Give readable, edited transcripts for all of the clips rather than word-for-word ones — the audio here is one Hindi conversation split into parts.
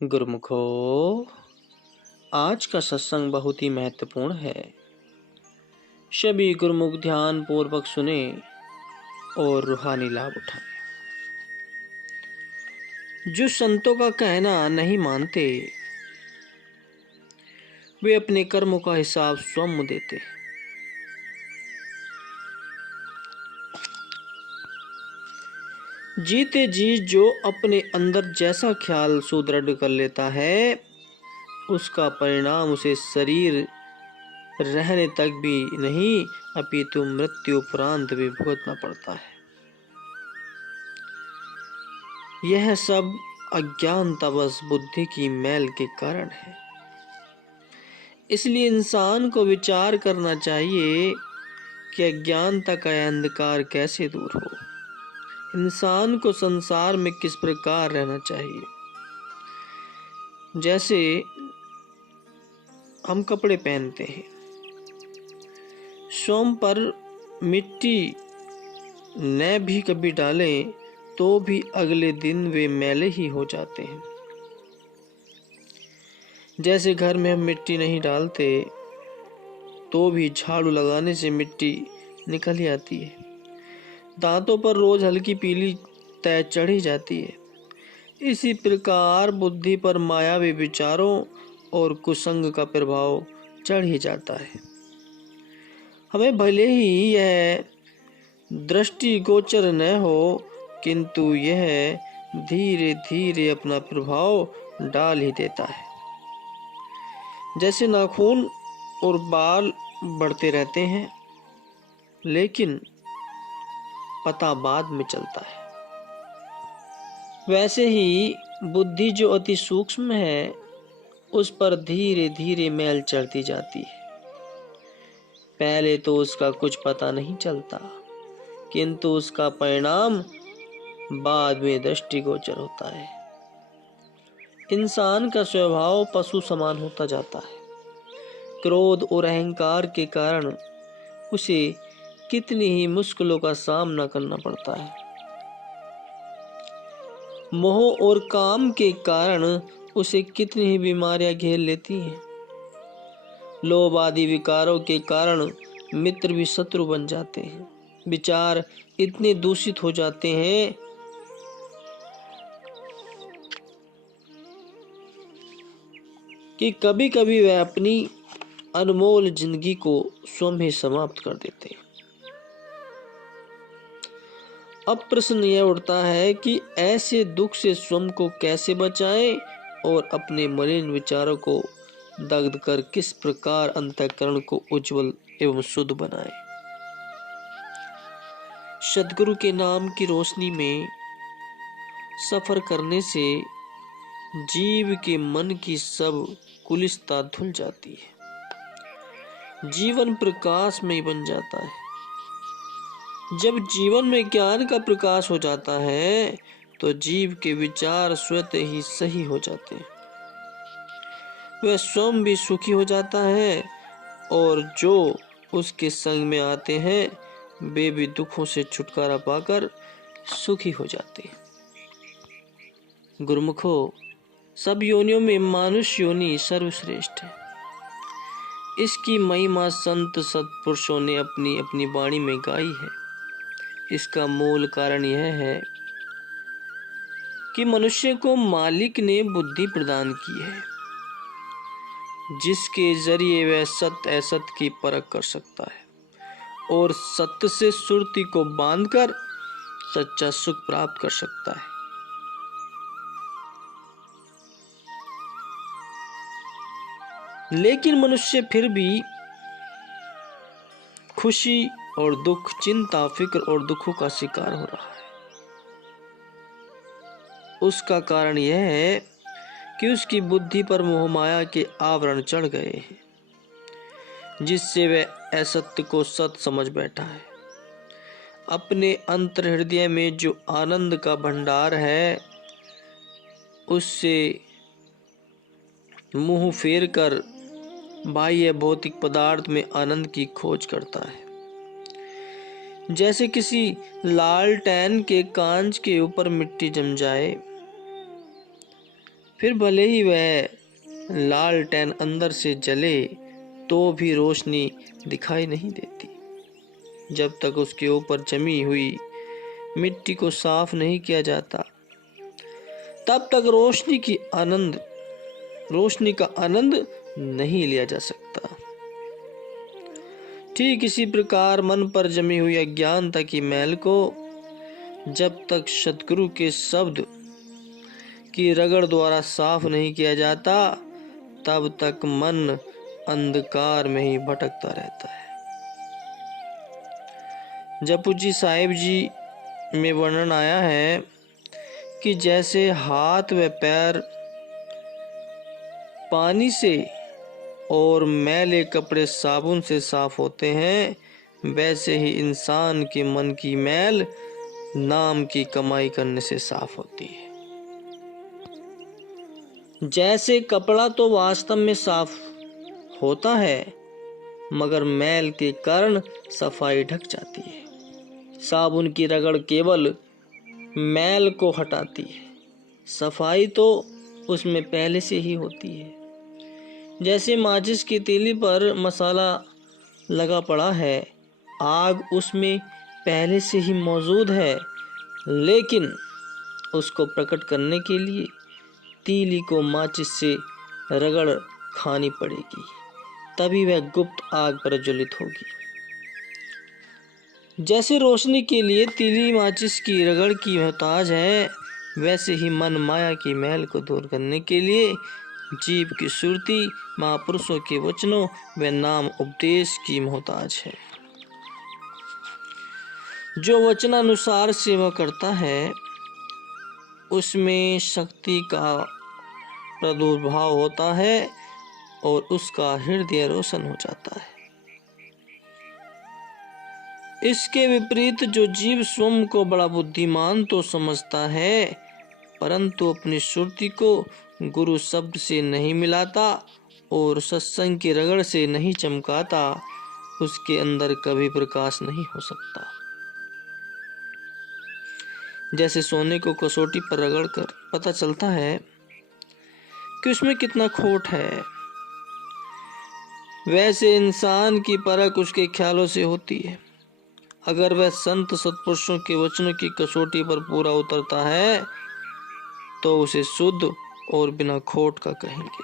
गुरुमुखो, आज का सत्संग बहुत ही महत्वपूर्ण है। सभी गुरुमुख ध्यान पूर्वक सुने और रूहानी लाभ उठाएं। जो संतों का कहना नहीं मानते, वे अपने कर्मों का हिसाब स्वयं देते हैं। जीते जी जो अपने अंदर जैसा ख्याल सुदृढ़ कर लेता है, उसका परिणाम उसे शरीर रहने तक भी नहीं अपितु मृत्यु उपरांत भी भुगतना पड़ता है। यह सब अज्ञानतावश बुद्धि की मैल के कारण है। इसलिए इंसान को विचार करना चाहिए कि अज्ञानता का अंधकार कैसे दूर हो। इंसान को संसार में किस प्रकार रहना चाहिए। जैसे हम कपड़े पहनते हैं, स्वयं पर मिट्टी न भी कभी डालें तो भी अगले दिन वे मैले ही हो जाते हैं। जैसे घर में हम मिट्टी नहीं डालते तो भी झाड़ू लगाने से मिट्टी निकल ही आती है। दांतों पर रोज हल्की पीली तय चढ़ी जाती है। इसी प्रकार बुद्धि पर मायावी विचारों और कुसंग का प्रभाव चढ़ ही जाता है। हमें भले ही यह दृष्टि गोचर न हो, किंतु यह धीरे धीरे अपना प्रभाव डाल ही देता है। जैसे नाखून और बाल बढ़ते रहते हैं, लेकिन पता बाद में चलता है, वैसे ही बुद्धि जो अति सूक्ष्म है, उस पर धीरे धीरे मैल चढ़ती जाती है। पहले तो उसका कुछ पता नहीं चलता, किंतु उसका परिणाम बाद में दृष्टिगोचर होता है। इंसान का स्वभाव पशु समान होता जाता है। क्रोध और अहंकार के कारण उसे कितनी ही मुश्किलों का सामना करना पड़ता है। मोह और काम के कारण उसे कितनी ही बीमारियां घेर लेती हैं। लोभ आदि विकारों के कारण मित्र भी शत्रु बन जाते हैं। विचार इतने दूषित हो जाते हैं कि कभी कभी वह अपनी अनमोल जिंदगी को स्वयं ही समाप्त कर देते हैं। अब प्रश्न यह उठता है कि ऐसे दुख से स्वयं को कैसे बचाएं और अपने मलिन विचारों को दग्ध कर किस प्रकार अंतःकरण को उज्जवल एवं शुद्ध बनाएं। सद्गुरु के नाम की रोशनी में सफर करने से जीव के मन की सब कुलिसता धुल जाती है। जीवन प्रकाश में बन जाता है। जब जीवन में ज्ञान का प्रकाश हो जाता है तो जीव के विचार स्वतः ही सही हो जाते हैं। वह स्वयं भी सुखी हो जाता है और जो उसके संग में आते हैं वे भी दुखों से छुटकारा पाकर सुखी हो जाते हैं। गुरुमुखो, सब योनियों में मानुष योनि सर्वश्रेष्ठ है। इसकी महिमा संत सत्पुरुषों ने अपनी अपनी वाणी में गाई है। इसका मूल कारण यह है कि मनुष्य को मालिक ने बुद्धि प्रदान की है, जिसके जरिए वह सत्य असत्य की परख कर सकता है और सत्य से सुरति को बांधकर सच्चा सुख प्राप्त कर सकता है। लेकिन मनुष्य फिर भी खुशी और दुख, चिंता, फिक्र और दुखों का शिकार हो रहा है। उसका कारण यह है कि उसकी बुद्धि पर मोह माया के आवरण चढ़ गए हैं, जिससे वह असत्य को सत्य समझ बैठा है। अपने अंतर हृदय में जो आनंद का भंडार है, उससे मुंह फेर कर बाह्य भौतिक पदार्थ में आनंद की खोज करता है। जैसे किसी लालटेन के कांच के ऊपर मिट्टी जम जाए फिर भले ही वह लालटेन अंदर से जले तो भी रोशनी दिखाई नहीं देती। जब तक उसके ऊपर जमी हुई मिट्टी को साफ नहीं किया जाता तब तक रोशनी का आनंद नहीं लिया जा सकता। ठीक इसी प्रकार मन पर जमी हुई अज्ञानता की मैल को जब तक सद्गुरु के शब्द की रगड़ द्वारा साफ नहीं किया जाता तब तक मन अंधकार में ही भटकता रहता है। जपुजी साहिब जी में वर्णन आया है कि जैसे हाथ व पैर पानी से और मैले कपड़े साबुन से साफ होते हैं वैसे ही इंसान के मन की मैल नाम की कमाई करने से साफ होती है। जैसे कपड़ा तो वास्तव में साफ होता है मगर मैल के कारण सफाई ढक जाती है। साबुन की रगड़ केवल मैल को हटाती है, सफाई तो उसमें पहले से ही होती है। जैसे माचिस की तीली पर मसाला लगा पड़ा है, आग उसमें पहले से ही मौजूद है, लेकिन उसको प्रकट करने के लिए तीली को माचिस से रगड़ खानी पड़ेगी, तभी वह गुप्त आग प्रज्वलित होगी। जैसे रोशनी के लिए तीली माचिस की रगड़ की मोहताज है, वैसे ही मन माया की मैल को दूर करने के लिए जीव की सुरती महापुरुषों के वचनों व नाम उपदेश की मोहताज है। जो वचनानुसार सेवा करता है उसमें शक्ति का प्रादुर्भाव होता है और उसका हृदय रोशन हो जाता है। इसके विपरीत जो जीव स्वयं को बड़ा बुद्धिमान तो समझता है परंतु अपनी सुरती को गुरु शब्द से नहीं मिलाता और सत्संग की रगड़ से नहीं चमकाता, उसके अंदर कभी प्रकाश नहीं हो सकता। जैसे सोने को कसौटी पर रगड़कर पता चलता है कि उसमें कितना खोट है, वैसे इंसान की परख उसके ख्यालों से होती है। अगर वह संत सत्पुरुषों के वचनों की कसौटी पर पूरा उतरता है तो उसे शुद्ध और बिना खोट का कहेंगे।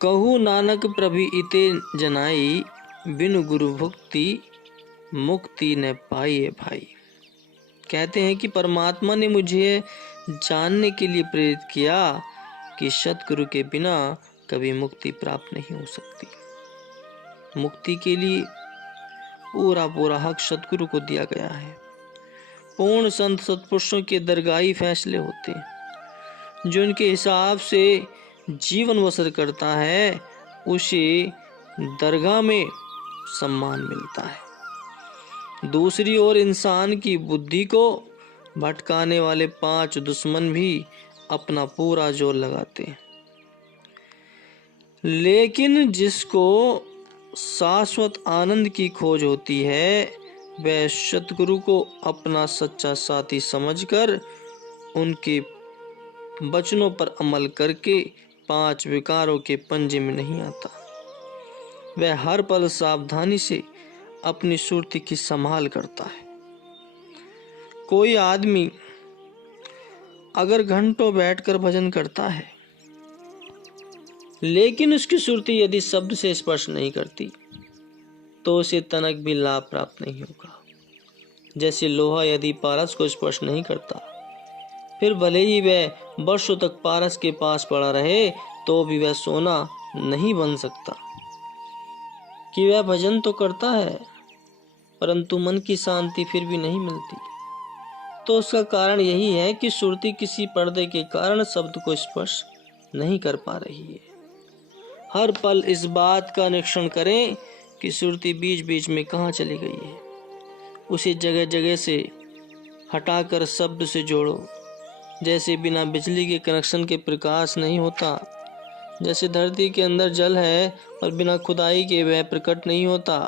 कहू नानक प्रभु इते जनाई, बिनु गुरु भक्ति मुक्ति न पाइए भाई। कहते हैं कि परमात्मा ने मुझे जानने के लिए प्रेरित किया कि सतगुरु के बिना कभी मुक्ति प्राप्त नहीं हो सकती। मुक्ति के लिए पूरा हक सतगुरु को दिया गया है। पूर्ण संत सत्पुरुषों के दरगाही फैसले होते हैं। जो उनके हिसाब से जीवन बसर करता है उसे दरगाह में सम्मान मिलता है। दूसरी ओर इंसान की बुद्धि को भटकाने वाले 5 दुश्मन भी अपना पूरा जोर लगाते हैं, लेकिन जिसको शाश्वत आनंद की खोज होती है वह सतगुरु को अपना सच्चा साथी समझकर उनके वचनों पर अमल करके 5 विकारों के पंजे में नहीं आता। वह हर पल सावधानी से अपनी सुरती की संभाल करता है। कोई आदमी अगर घंटों बैठकर भजन करता है लेकिन उसकी सुरती यदि शब्द से स्पर्श नहीं करती तो उसे तनक भी लाभ प्राप्त नहीं होगा। जैसे लोहा यदि पारस को स्पर्श नहीं करता फिर भले ही वह वर्षों तक पारस के पास पड़ा रहे तो भी वह सोना नहीं बन सकता। कि वह भजन तो करता है परंतु मन की शांति फिर भी नहीं मिलती, तो उसका कारण यही है कि सुरती किसी पर्दे के कारण शब्द को स्पर्श नहीं कर पा रही है। हर पल इस बात का निरीक्षण करें कि सुरती बीच बीच में कहाँ चली गई है। उसे जगह जगह से हटाकर शब्द से जोड़ो। जैसे बिना बिजली के कनेक्शन के प्रकाश नहीं होता, जैसे धरती के अंदर जल है और बिना खुदाई के वह प्रकट नहीं होता,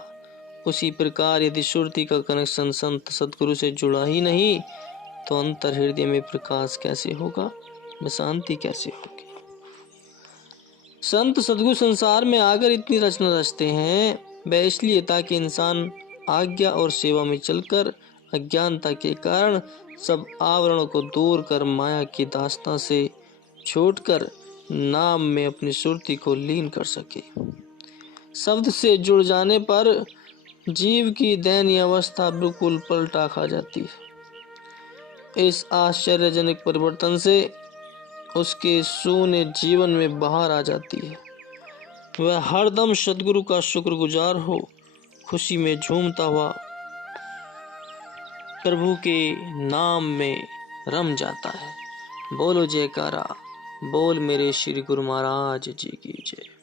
उसी प्रकार यदि सुरती का कनेक्शन संत सदगुरु से जुड़ा ही नहीं तो अंतर हृदय में प्रकाश कैसे होगा, में शांति कैसे होगी। संत सदगुरु संसार में आकर इतनी रचना रचते हैं वह इसलिए ताकि इंसान आज्ञा और सेवा में चलकर अज्ञानता के कारण सब आवरणों को दूर कर माया की दास्तां से छोड़कर नाम में अपनी सुरती को लीन कर सके। शब्द से जुड़ जाने पर जीव की दयनीय अवस्था बिल्कुल पलटा खा जाती है। इस आश्चर्यजनक परिवर्तन से उसके शून्य जीवन में बाहर आ जाती है। वह हरदम सद्गुरु का शुक्रगुजार हो खुशी में झूमता हुआ प्रभु के नाम में रम जाता है। बोलो जयकारा, बोल मेरे श्री गुरु महाराज जी की जय।